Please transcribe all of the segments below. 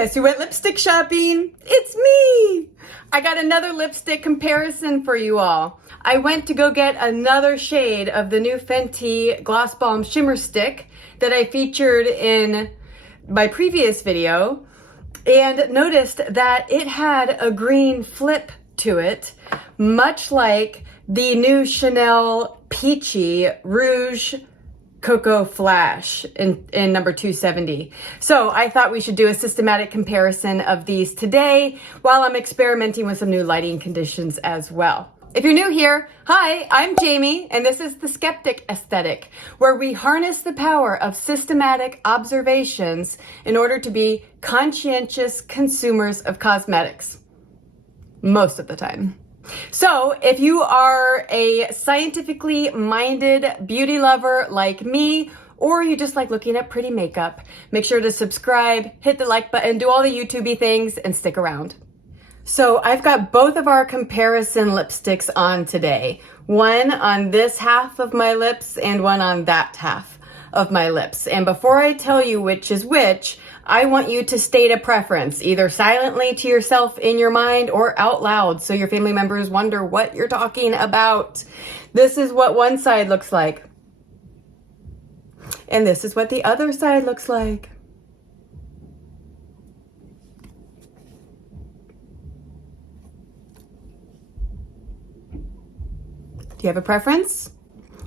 Guess who went lipstick shopping? It's me! I got another lipstick comparison for you all. I went to go get another shade of the new Fenty Gloss Balm Shimmer Stick that I featured in my previous video, and noticed that it had a green flip to it, much like the new Chanel Peachy Rouge Coco Flash in number 270. So I thought we should do a systematic comparison of these today while I'm experimenting with some new lighting conditions as well. If you're new here, hi, I'm Jamie, and this is the Skeptic Aesthetic, where we harness the power of systematic observations in order to be conscientious consumers of cosmetics. Most of the time. So if you are a scientifically minded beauty lover like me, or you just like looking at pretty makeup, make sure to subscribe, hit the like button, do all the YouTubey things, and stick around. So I've got both of our comparison lipsticks on today. One on this half of my lips and one on that half of my lips. And before I tell you which is which, I want you to state a preference, either silently to yourself in your mind or out loud so your family members wonder what you're talking about. This is what one side looks like. And this is what the other side looks like. Do you have a preference?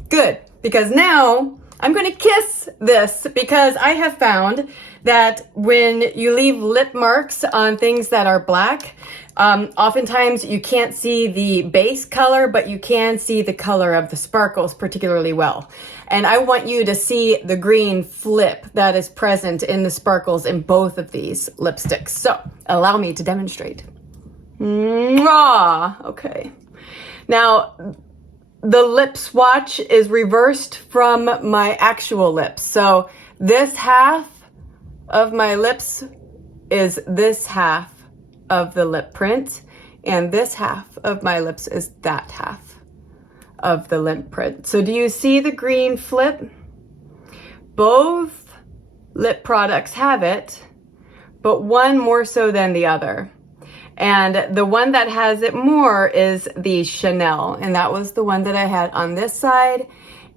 Good, because now I'm going to kiss this, because I have found that when you leave lip marks on things that are black, oftentimes you can't see the base color, but you can see the color of the sparkles particularly well. And I want you to see the green flip that is present in the sparkles in both of these lipsticks. So allow me to demonstrate. Mwah! Okay. Now, the lip swatch is reversed from my actual lips. So this half of my lips is this half of the lip print, and this half of my lips is that half of the lip print. So do you see the green flip? Both lip products have it, but one more so than the other. And the one that has it more is the Chanel, and that was the one that I had on this side,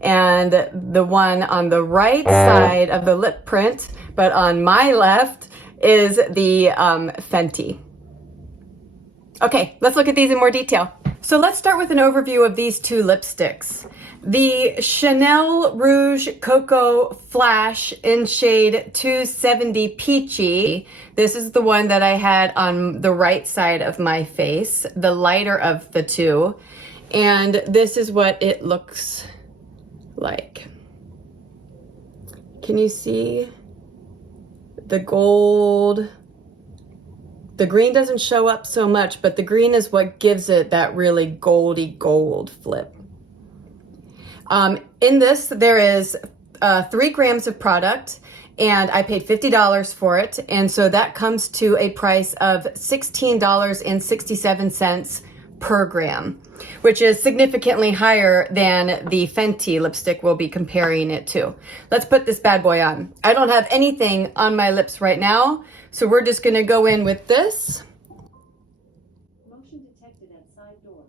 and the one on the right side of the lip print, but on my left, is the Fenty. Okay, let's look at these in more detail. So let's start with an overview of these two lipsticks. The Chanel Rouge Coco Flash in shade 270 Peachy. This is the one that I had on the right side of my face, the lighter of the two. And this is what it looks like. Can you see the gold? The green doesn't show up so much, but the green is what gives it that really goldy gold flip. In this, there is 3 grams of product, and I paid $50 for it. And so that comes to a price of $16.67 per gram, which is significantly higher than the Fenty lipstick we'll be comparing it to. Let's put this bad boy on. I don't have anything on my lips right now, so we're just gonna go in with this. Motion detected at side door.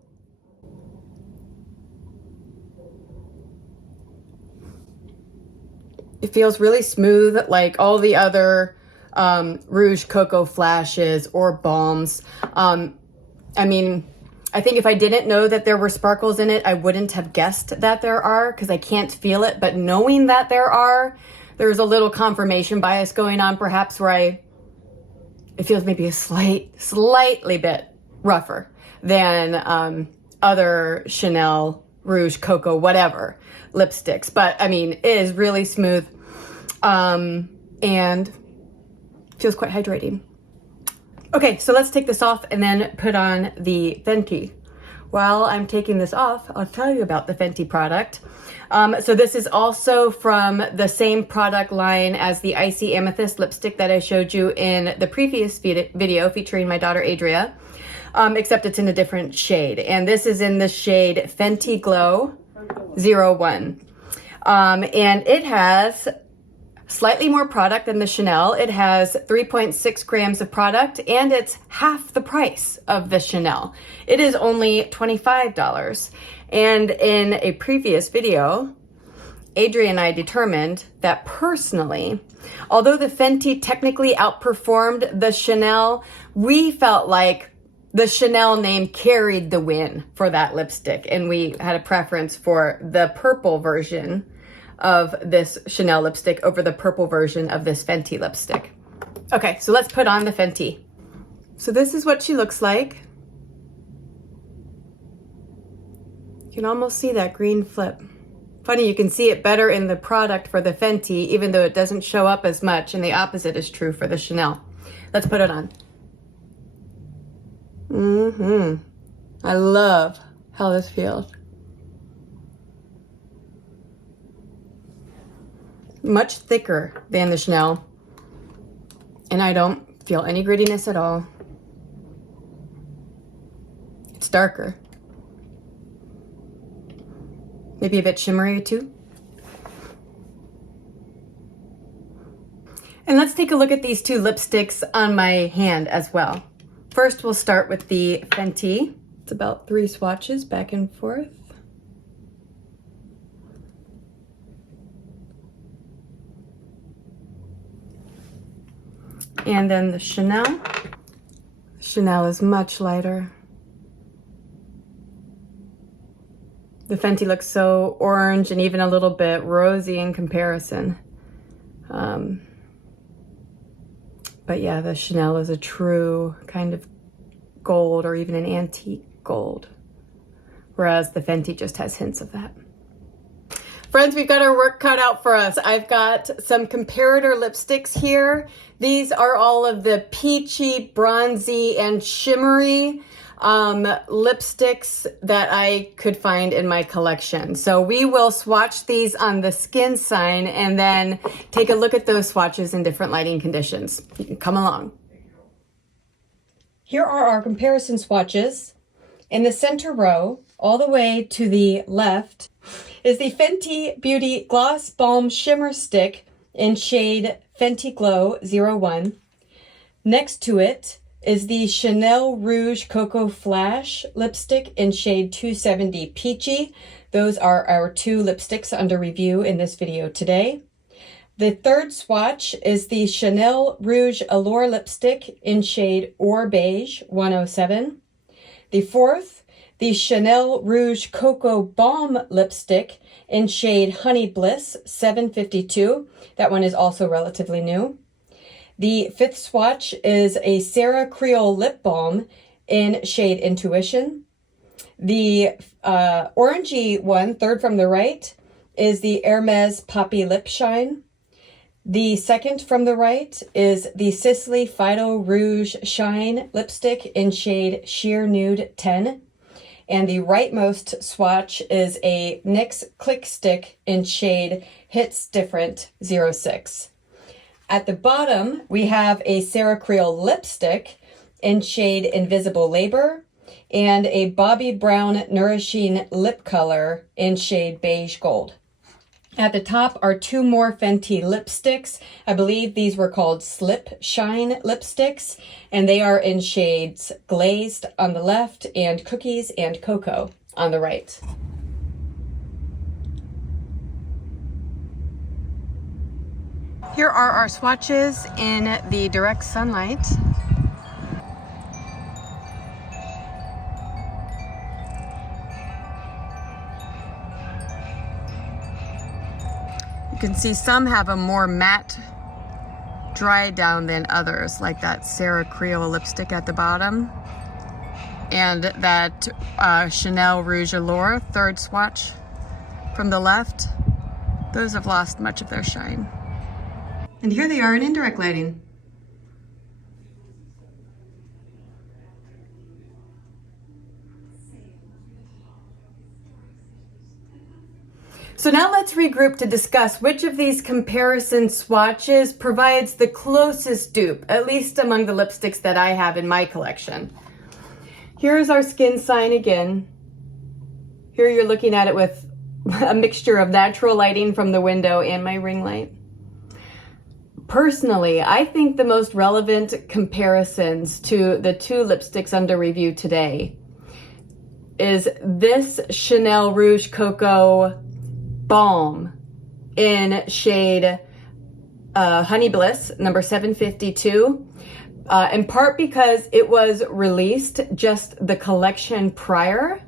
It feels really smooth, like all the other Rouge Coco Flashes or balms. I mean, I think if I didn't know that there were sparkles in it, I wouldn't have guessed that there are, because I can't feel it. But knowing that there are, there's a little confirmation bias going on, perhaps, where it feels maybe a slightly bit rougher than other Chanel, Rouge Coco, whatever lipsticks. But I mean, it is really smooth and feels quite hydrating. Okay, so let's take this off and then put on the Fenty. While I'm taking this off, I'll tell you about the Fenty product. So this is also from the same product line as the Icy Amethyst lipstick that I showed you in the previous video featuring my daughter Adria, except it's in a different shade. And this is in the shade Fenty Glow 01. And it has Slightly more product than the Chanel. It has 3.6 grams of product and it's half the price of the Chanel. It is only $25. And in a previous video, Adrienne and I determined that personally, although the Fenty technically outperformed the Chanel, we felt like the Chanel name carried the win for that lipstick. And we had a preference for the purple version of this Chanel lipstick over the purple version of this Fenty lipstick. Okay, so let's put on the Fenty. So this is what she looks like. You can almost see that green flip. Funny, you can see it better in the product for the Fenty, even though it doesn't show up as much, and the opposite is true for the Chanel. Let's put it on. I love how this feels. Much thicker than the Chanel, and I don't feel any grittiness at all. It's darker. Maybe a bit shimmery too. And let's take a look at these two lipsticks on my hand as well. First, we'll start with the Fenty. It's about 3 swatches back and forth. And then the Chanel. Chanel is much lighter. The Fenty looks so orange and even a little bit rosy in comparison. But yeah, the Chanel is a true kind of gold or even an antique gold, whereas the Fenty just has hints of that. Friends, we've got our work cut out for us. I've got some comparator lipsticks here. These are all of the peachy, bronzy, and shimmery lipsticks that I could find in my collection. So we will swatch these on the skin sign and then take a look at those swatches in different lighting conditions. You can come along. Here are our comparison swatches. In the center row, all the way to the left, is the Fenty Beauty Gloss Balm Shimmer Stick in shade Fenty Glow 01. Next to it is the Chanel Rouge Coco Flash lipstick in shade 270 Peachy. Those are our 2 lipsticks under review in this video today. The third swatch is the Chanel Rouge Allure lipstick in shade Or Beige 107. The fourth, the Chanel Rouge Coco Balm lipstick in shade Honey Bliss 752. That one is also relatively new. The fifth swatch is a Sarah Creole lip balm in shade Intuition. The orangey one, third from the right, is the Hermes Poppy Lip Shine. The second from the right is the Sisley Fido Rouge Shine lipstick in shade Sheer Nude 10. And the rightmost swatch is a NYX Click Stick in shade Hits Different 06. At the bottom, we have a Sarah Creole lipstick in shade Invisible Labor and a Bobbi Brown Nourishing Lip Color in shade Beige Gold. At the top are 2 more Fenty lipsticks. I believe these were called Slip Shine lipsticks, and they are in shades Glazed on the left and Cookies and Cocoa on the right. Here are our swatches in the direct sunlight. You can see some have a more matte dry down than others, like that Sarah Creole lipstick at the bottom and that Chanel Rouge Allure third swatch from the left. Those have lost much of their shine. And here they are in indirect lighting. So now let's regroup to discuss which of these comparison swatches provides the closest dupe, at least among the lipsticks that I have in my collection. Here's our skin sign again. Here you're looking at it with a mixture of natural lighting from the window and my ring light. Personally, I think the most relevant comparisons to the two lipsticks under review today is this Chanel Rouge Coco Balm in shade Honey Bliss, number 752, in part because it was released just the collection prior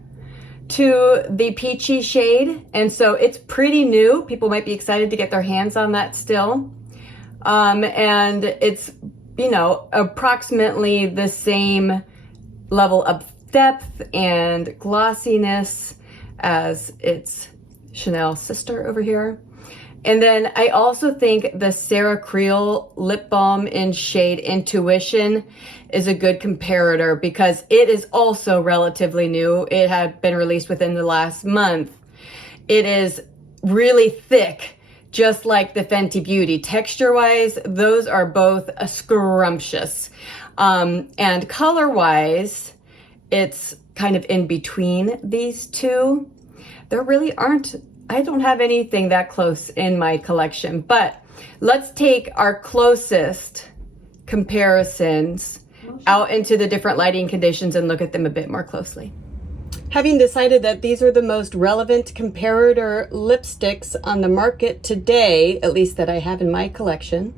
to the Peachy shade, and so it's pretty new. People might be excited to get their hands on that still. And it's, you know, approximately the same level of depth and glossiness as its Chanel sister over here. And then I also think the Sarah Creel lip balm in shade Intuition is a good comparator because it is also relatively new. It had been released within the last month. It is really thick, just like the Fenty Beauty. Texture-wise, those are both scrumptious. And color-wise, it's kind of in between these two. There really aren't, I don't have anything that close in my collection, but let's take our closest comparisons out into the different lighting conditions and look at them a bit more closely. Having decided that these are the most relevant comparator lipsticks on the market today, at least that I have in my collection,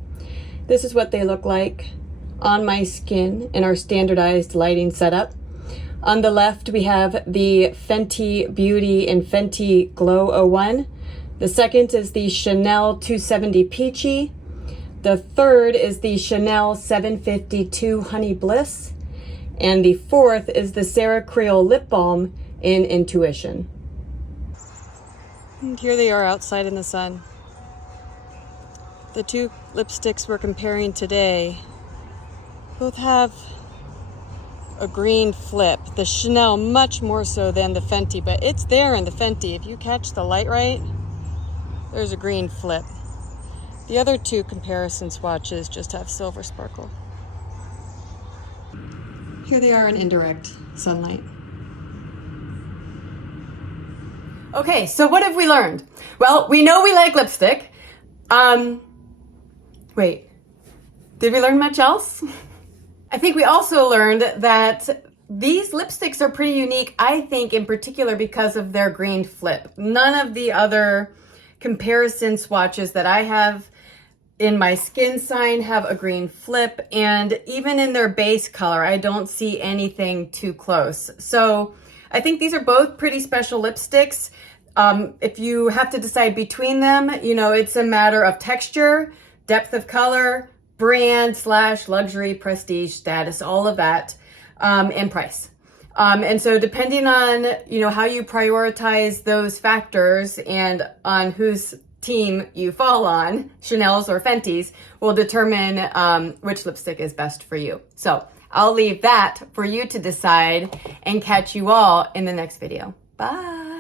this is what they look like on my skin in our standardized lighting setup. On the left, we have the Fenty Beauty and Fenty Glow 01. The second is the Chanel 270 Peachy. The third is the Chanel 752 Honey Bliss. And the fourth is the Sarah Creel Lip Balm in Intuition. And here they are outside in the sun. The two lipsticks we're comparing today both have a green flip. The Chanel much more so than the Fenty, but it's there in the Fenty. If you catch the light right, there's a green flip. The other two comparison swatches just have silver sparkle. Here they are in indirect sunlight. Okay, so what have we learned? Well, we know we like lipstick. Wait, did we learn much else? I think we also learned that these lipsticks are pretty unique, I think, in particular because of their green flip. None of the other comparison swatches that I have in my skin sign have a green flip, and even in their base color, I don't see anything too close. So I think these are both pretty special lipsticks. If you have to decide between them, you know, it's a matter of texture, depth of color, brand / luxury, prestige, status, all of that, and price. And so depending on, you know, how you prioritize those factors and on whose team you fall on, Chanel's or Fenty's, will determine which lipstick is best for you. So I'll leave that for you to decide and catch you all in the next video. Bye.